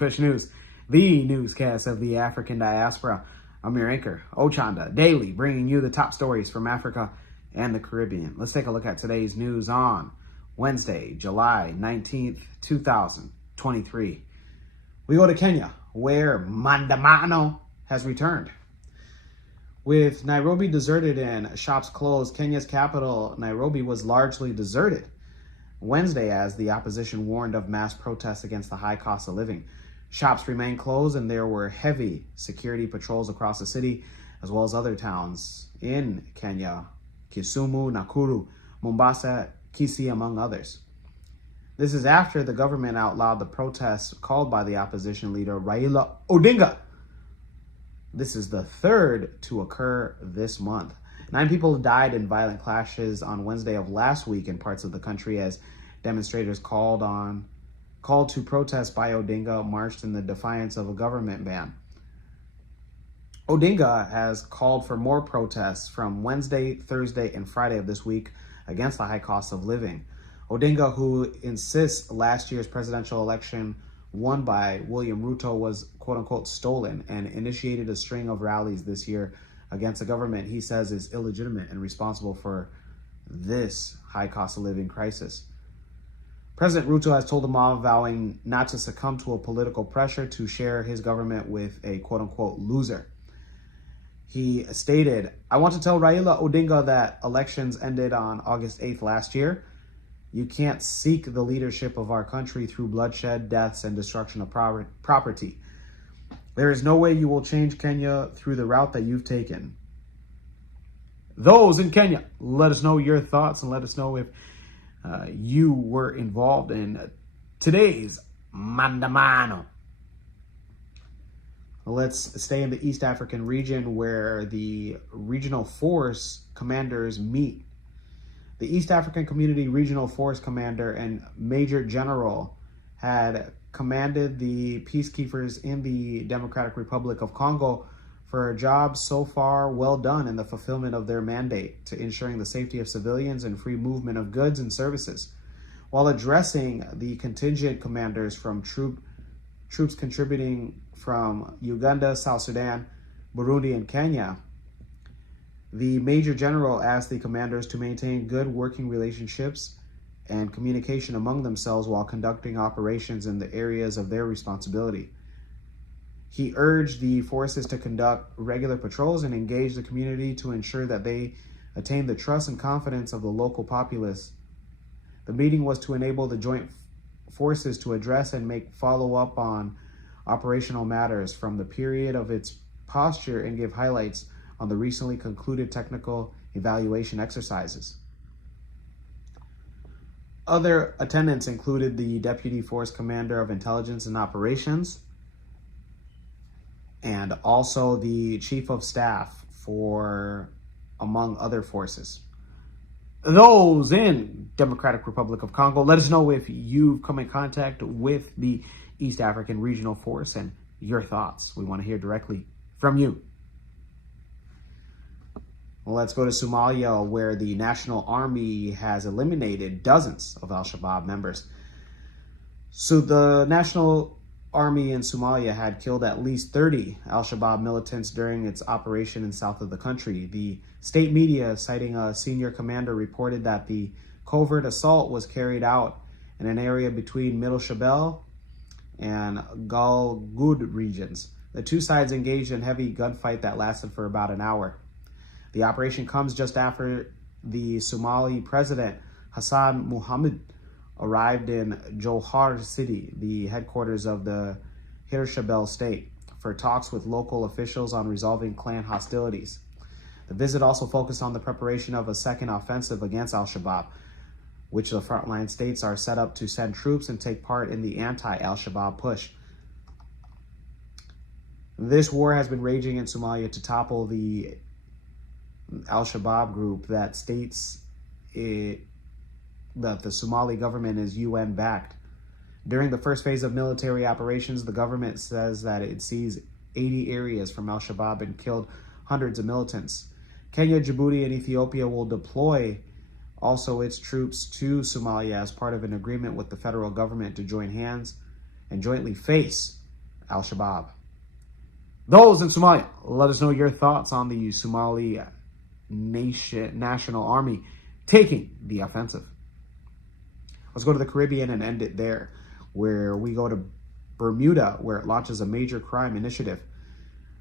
Kush News, the newscast of the African diaspora. I'm your anchor, Ochanda, daily bringing you the top stories from Africa and the Caribbean. Let's take a look at today's news on Wednesday, July 19th, 2023. We go to Kenya, where maandamano has returned. With Nairobi deserted and shops closed, Kenya's capital, Nairobi, was largely deserted Wednesday as the opposition warned of mass protests against the high cost of living. Shops remained closed and there were heavy security patrols across the city, as well as other towns in Kenya, Kisumu, Nakuru, Mombasa, Kisii, among others. This is after the government outlawed the protests called by the opposition leader Raila Odinga. This is the third to occur this month. 9 people died in violent clashes on Wednesday of last week in parts of the country as demonstrators called to protest by Odinga marched in the defiance of a government ban. Odinga has called for more protests from Wednesday, Thursday, and Friday of this week against the high cost of living. Odinga, who insists last year's presidential election won by William Ruto was quote-unquote stolen, and initiated a string of rallies this year against a government he says is illegitimate and responsible for this high cost of living crisis. President Ruto has told the mob, vowing not to succumb to a political pressure to share his government with a quote-unquote loser. He stated, "I want to tell Raila Odinga that elections ended on August 8th last year. You can't seek the leadership of our country through bloodshed, deaths, and destruction of property. There is no way you will change Kenya through the route that you've taken." Those in Kenya, let us know your thoughts and let us know if you were involved in today's maandamano. Let's stay in the East African region where the regional force commanders meet. The East African Community Regional Force Commander and Major General had commanded the peacekeepers in the Democratic Republic of Congo for a job so far well done in the fulfillment of their mandate to ensuring the safety of civilians and free movement of goods and services. While addressing the contingent commanders from troops contributing from Uganda, South Sudan, Burundi, and Kenya, the Major General asked the commanders to maintain good working relationships and communication among themselves while conducting operations in the areas of their responsibility. He urged the forces to conduct regular patrols and engage the community to ensure that they attain the trust and confidence of the local populace. The meeting was to enable the joint forces to address and make follow-up on operational matters from the period of its posture and give highlights on the recently concluded technical evaluation exercises. Other attendants included the Deputy Force Commander of Intelligence and Operations and also the Chief of Staff for, among other forces. Those in Democratic Republic of Congo, let us know if you've come in contact with the East African Regional Force and your thoughts. We want to hear directly from you. Let's go to Somalia, where the National Army has eliminated dozens of Al-Shabaab members. So the National Army in Somalia had killed at least 30 Al-Shabaab militants during its operation in south of the country. The state media, citing a senior commander, reported that the covert assault was carried out in an area between Middle Shabelle and Galgud regions. The two sides engaged in heavy gunfight that lasted for about an hour. The operation comes just after the Somali president, Hassan Mohamud, arrived in Johar City, the headquarters of the Hirshabelle state, for talks with local officials on resolving clan hostilities. The visit also focused on the preparation of a second offensive against Al-Shabaab, which the frontline states are set up to send troops and take part in the anti-Al-Shabaab push. This war has been raging in Somalia to topple the Al-Shabaab group that states that the Somali government is UN-backed. During the first phase of military operations, the government says that it seized 80 areas from Al-Shabaab and killed hundreds of militants. Kenya, Djibouti, and Ethiopia will deploy also its troops to Somalia as part of an agreement with the federal government to join hands and jointly face al-Shabaab. Those in Somalia, let us know your thoughts on the Somali National Army taking the offensive. Let's go to the Caribbean and end it there, where we go to Bermuda, where it launches a major crime initiative.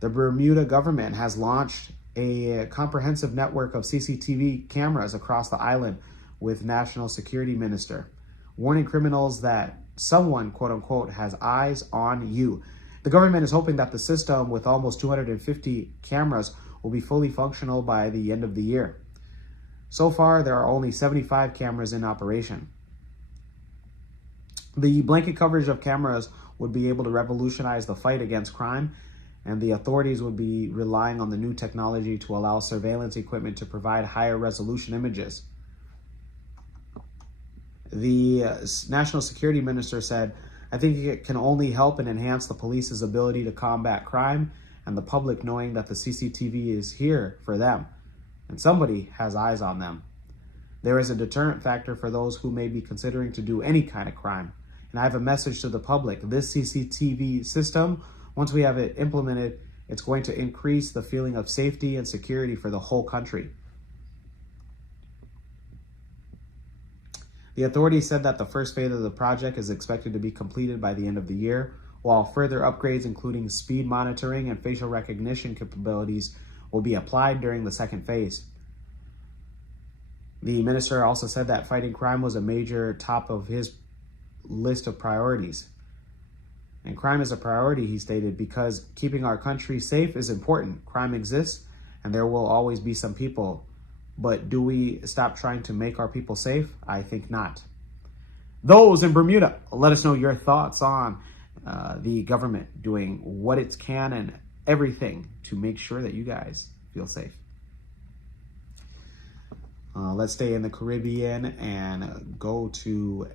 The Bermuda government has launched a comprehensive network of CCTV cameras across the island with National Security Minister, warning criminals that someone, quote unquote, has eyes on you. The government is hoping that the system, with almost 250 cameras, will be fully functional by the end of the year. So far, there are only 75 cameras in operation. The blanket coverage of cameras would be able to revolutionize the fight against crime, and the authorities would be relying on the new technology to allow surveillance equipment to provide higher resolution images. The National Security Minister said, "I think it can only help and enhance the police's ability to combat crime and the public knowing that the CCTV is here for them and somebody has eyes on them. There is a deterrent factor for those who may be considering to do any kind of crime. And I have a message to the public. This CCTV system, once we have it implemented, it's going to increase the feeling of safety and security for the whole country." The authorities said that the first phase of the project is expected to be completed by the end of the year, while further upgrades, including speed monitoring and facial recognition capabilities, will be applied during the second phase. The minister also said that fighting crime was a major top of his list of priorities. And crime is a priority, he stated, because keeping our country safe is important. Crime exists, and there will always be some people. But do we stop trying to make our people safe? I think not. Those in Bermuda, let us know your thoughts on the government doing what it can and everything to make sure that you guys feel safe. Let's stay in the Caribbean and go to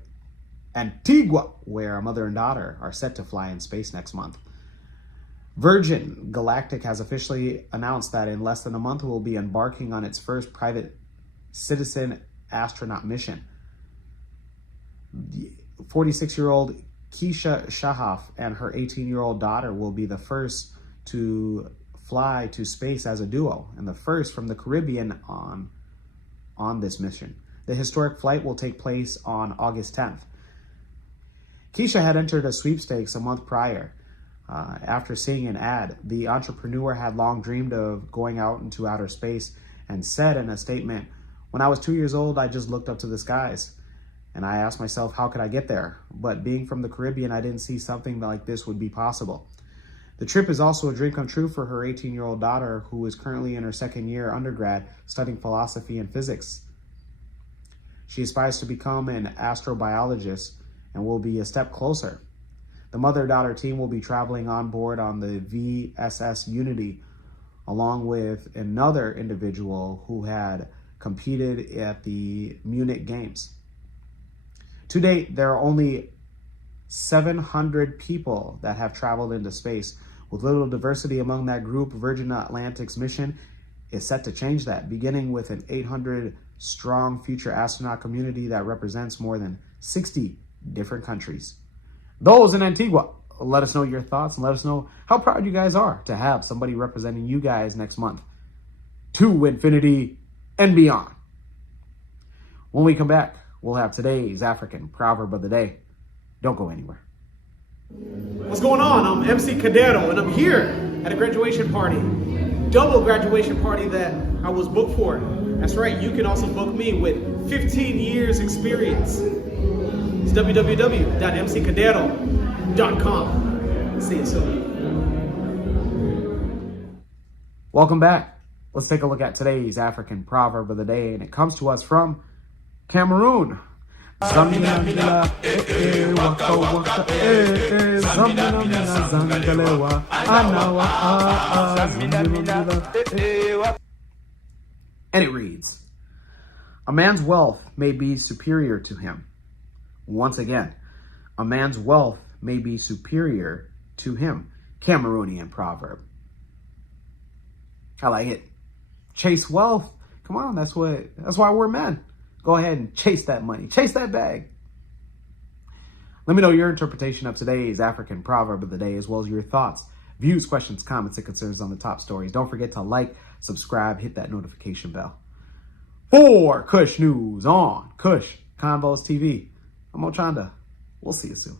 Antigua, where a mother and daughter are set to fly in space next month. Virgin Galactic has officially announced that in less than a month it will be embarking on its first private citizen astronaut mission. The 46-year-old Keisha Shahaf and her 18-year-old daughter will be the first to fly to space as a duo, and the first from the Caribbean on this mission. The historic flight will take place on August 10th. Keisha had entered a sweepstakes a month prior. After seeing an ad, the entrepreneur had long dreamed of going out into outer space and said in a statement, "When I was 2 years old, I just looked up to the skies. And I asked myself, how could I get there? But being from the Caribbean, I didn't see something like this would be possible." The trip is also a dream come true for her 18-year-old daughter, who is currently in her second year undergrad studying philosophy and physics. She aspires to become an astrobiologist and will be a step closer. The mother-daughter team will be traveling on board on the VSS Unity, along with another individual who had competed at the Munich Games. To date, there are only 700 people that have traveled into space. With little diversity among that group, Virgin Atlantic's mission is set to change that, beginning with an 800-strong future astronaut community that represents more than 60 different countries. Those in Antigua, let us know your thoughts and let us know how proud you guys are to have somebody representing you guys next month to infinity and beyond. When we come back, we'll have today's African proverb of the day. Don't go anywhere. What's going on? I'm MC Cadero, and I'm here at a graduation party. Double graduation party that I was booked for. That's right, you can also book me with 15 years experience. It's www.mccadero.com. See you soon. Welcome back. Let's take a look at today's African proverb of the day, and it comes to us from Cameroon. And it reads, "A man's wealth may be superior to him." Once again, a man's wealth may be superior to him. Cameroonian proverb. I like it. Chase wealth. Come on, that's why we're men. Go ahead and chase that money. Chase that bag. Let me know your interpretation of today's African proverb of the day, as well as your thoughts, views, questions, comments, and concerns on the top stories. Don't forget to like, subscribe, hit that notification bell. For Kush News on Kush Convos TV, I'm Ochanda. We'll see you soon.